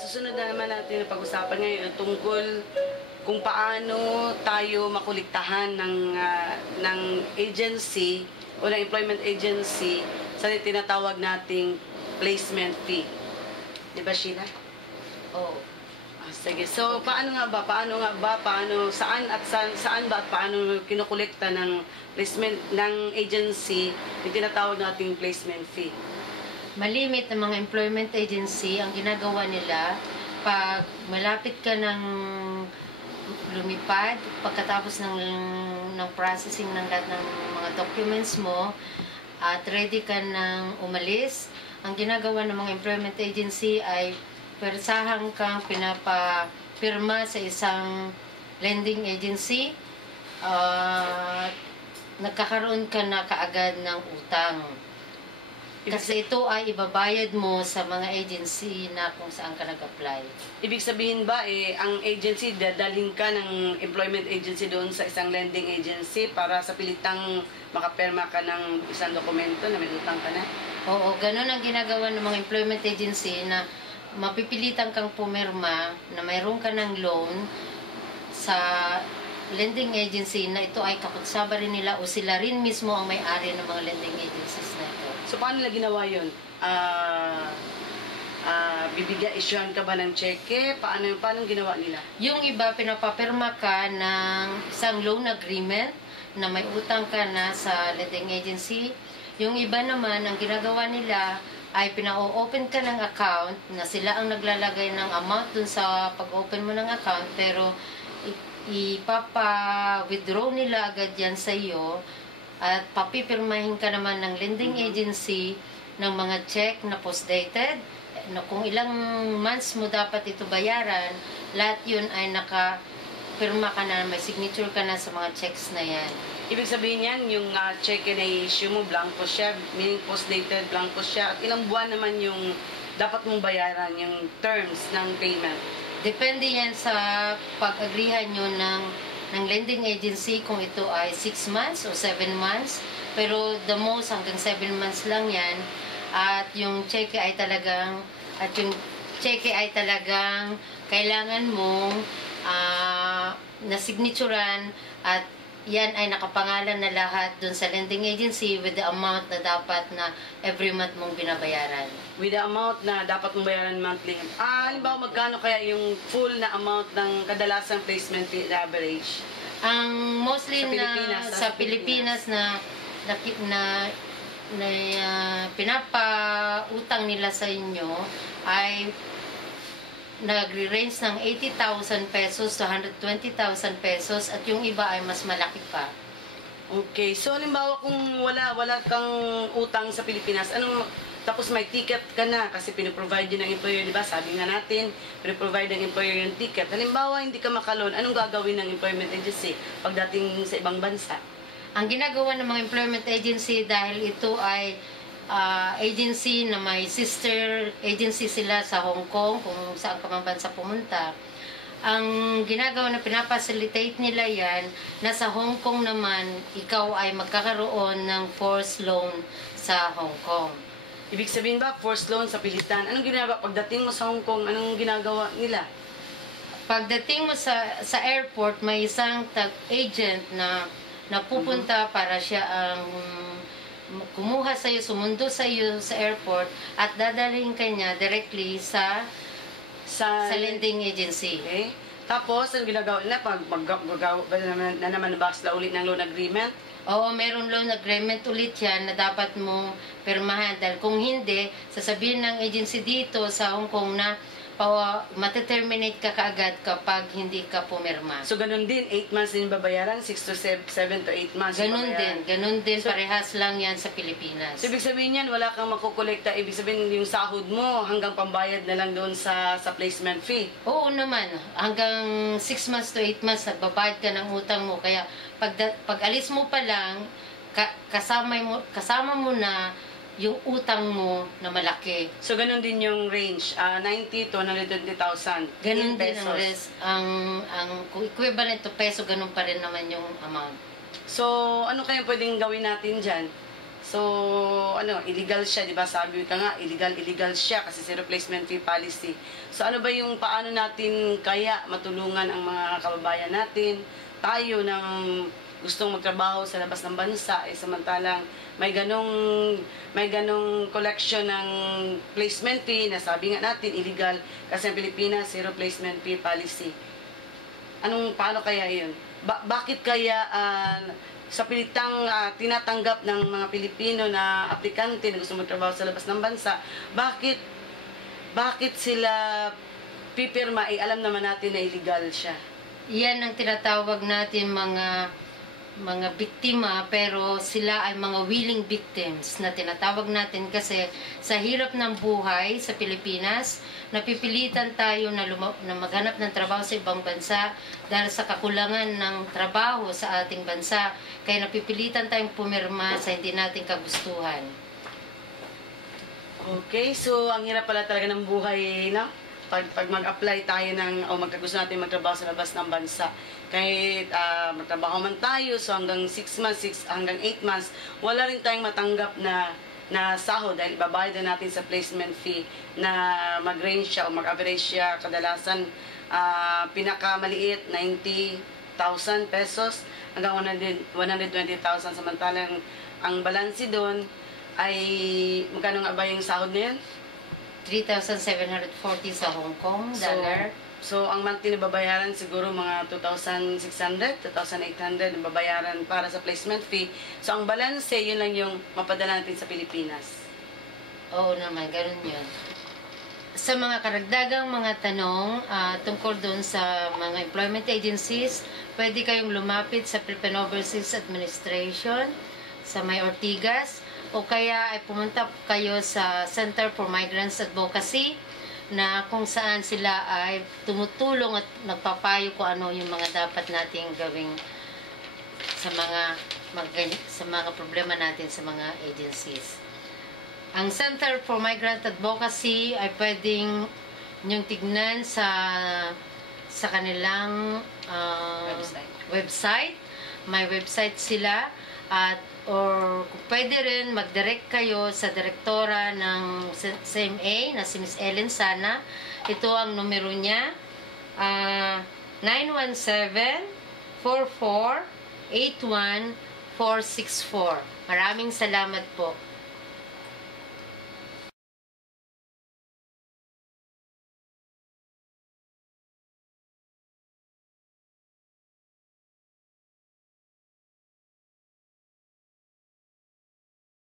susunod na naman natin na pag-usapan ngayon tungkol kung paano tayo makuliktahan ng agency o ng employment agency sa tinatawag nating placement fee. Di ba, Sheila? Oo. Sige. So, paano ba? Saan ba at paano kinukolekta ng placement ng agency yung tinatawag nating placement fee? Malimit ng mga employment agency, ang ginagawa nila, pag malapit ka ng lumipad, pagkatapos ng processing ng lahat ng mga documents mo, at ready ka ng umalis, ang ginagawa ng mga employment agency ay persahan kang pinapapirma sa isang lending agency, nagkakaroon ka na kaagad ng utang. Kasi ito ay ibabayad mo sa mga agency na kung saan ka nag-apply. Ibig sabihin ba, ang agency, dadalhin ka ng employment agency doon sa isang lending agency para sa pilitang makaperma ka ng isang dokumento na may utang ka na? Oo, ganun ang ginagawa ng mga employment agency na mapipilitan kang pumirma na mayroon ka ng loan sa lending agency na ito ay kapagsaba rin nila o sila rin mismo ang may-ari ng mga lending agencies na ito. So, paano nila ginawa yun? Issuean ka ba ng cheque? Paano ginawa nila? Yung iba, pinapapirma ka ng isang loan agreement na may utang ka na sa lending agency. Yung iba naman, ang ginagawa nila ay pina-open ka ng account na sila ang naglalagay ng amount dun sa pag-open mo ng account, pero ipapa-withdraw nila agad yan sa iyo at papipirmahin ka naman ng lending agency ng mga check na post-dated na kung ilang months mo dapat ito bayaran, lahat yun ay nakapirma ka na, may signature ka na sa mga checks na yan. Ibig sabihin yan, yung check na i-issue mo, blanco siya, meaning post-dated, blanco siya, at ilang buwan naman yung dapat mong bayaran, yung terms ng payment. Depende yan sa pag-agrihan nyo ng lending agency kung ito ay 6 months o 7 months. Pero the most hanggang 7 months lang yan. At yung cheque ay talagang kailangan mong nasignituran at yan ay nakapangalan na lahat dun sa lending agency with the amount na dapat na every month mong binabayaran. With the amount na dapat mong bayaran monthly. Halimbawa, magkano kaya yung full na amount ng kadalasang placement fee average? Ang mostly sa Pilipinas na pinapautang nila sa inyo ay nagre-range ng 80,000 pesos to 120,000 pesos at yung iba ay mas malaki pa. Okay. So, halimbawa kung wala kang utang sa Pilipinas, tapos may ticket ka na kasi pinoprovide yun ng employer, di ba? Sabi nga natin, pinoprovide ng employer yung ticket. Halimbawa, hindi ka makaloan, anong gagawin ng employment agency pagdating sa ibang bansa? Ang ginagawa ng mga employment agency, dahil ito ay agency na may sister agency sila sa Hong Kong, kung saan ka man bansa pumunta, ang ginagawa na pinapacilitate nila yan, nasa Hong Kong naman, ikaw ay magkakaroon ng forced loan sa Hong Kong. Ibig sabihin ba, forced loan sa pilitan? Anong ginagawa? Pagdating mo sa Hong Kong, anong ginagawa nila? Pagdating mo sa airport, may isang agent na pupunta para siya ang kumuha sa iyo, sumundo sa iyo sa airport at dadalhin ka niya directly sa lending agency. Okay. Tapos, ang ginagawa nila, pag mag-gagawa na naman ba sila ulit ng loan agreement? Oo, meron loan agreement ulit yan na dapat mong pirmahan. Dahil kung hindi, sasabihin ng agency dito sa Hong Kong na mateterminate ka kaagad kapag hindi ka pumirma. So, ganun din, 8 months din babayaran, 7 to 8 months Ganun din, so, parehas lang yan sa Pilipinas. So, ibig sabihin yan, wala kang makukolekta, ibig sabihin yung sahod mo hanggang pambayad na lang doon sa placement fee. Oo naman, hanggang 6 months to 8 months nagbabayad ka ng utang mo, kaya pag alis mo pa lang, kasama mo na yung utang mo na malaki. So, ganun din yung range, 90 to 120,000 ganun din ang kung equivalent to peso, ganun pa rin naman yung amount. So, ano kaya pwedeng gawin natin dyan So, illegal siya, di ba? Sabi ka nga, illegal siya kasi zero placement fee policy. So, ano ba yung paano natin kaya matulungan ang mga kababayan natin, tayo ng gustong magtrabaho sa labas ng bansa, samantalang may ganong collection ng placement fee na sabi nga natin illegal kasi ang Pilipinas zero placement fee policy. Paano kaya yun? Bakit kaya sa pilitang tinatanggap ng mga Pilipino na aplikante na gusto magtrabaho sa labas ng bansa, bakit sila pipirma, alam naman natin na illegal siya? Yan ang tinatawag natin mga biktima, pero sila ay mga willing victims na tinatawag natin kasi sa hirap ng buhay sa Pilipinas, napipilitan tayo na maghanap ng trabaho sa ibang bansa dahil sa kakulangan ng trabaho sa ating bansa. Kaya napipilitan tayong pumirma sa hindi nating kagustuhan. Okay, so ang hirap pala talaga ng buhay, no? Pag mag-apply tayo o magkagusto natin magtrabaho sa labas ng bansa. Kahit magtrabaho man tayo, so hanggang 6 months, hanggang 8 months, wala rin tayong matanggap na sahod dahil ibabayad na natin sa placement fee na mag-range siya o mag-average siya kadalasan pinakamaliit 90,000 pesos hanggang 120,000, samantalang ang balanse doon ay magkano nga ba yung sahod na yun? 3,740 sa Hong Kong dollar. So ang monthly na babayaran siguro mga 2,600, 2,800 na babayaran para sa placement fee. So ang balance, yun lang yung mapadala natin sa Pilipinas. Oo naman, ganun yun. Sa mga karagdagang mga tanong tungkol doon sa mga employment agencies, pwede kayong lumapit sa Philippine Overseas Administration sa May Ortigas, o kaya ay pumunta kayo sa Center for Migrants Advocacy na kung saan sila ay tumutulong at nagpapayo kung ano yung mga dapat nating gawing sa mga problema natin sa mga agencies. Ang Center for Migrant Advocacy ay pwedeng niyong tignan sa kanilang website. May website sila or pwede rin mag-direct kayo sa direktora ng CMA na si Ms. Ellen Sana. Ito ang numero niya, 917-4481-464. Maraming salamat po.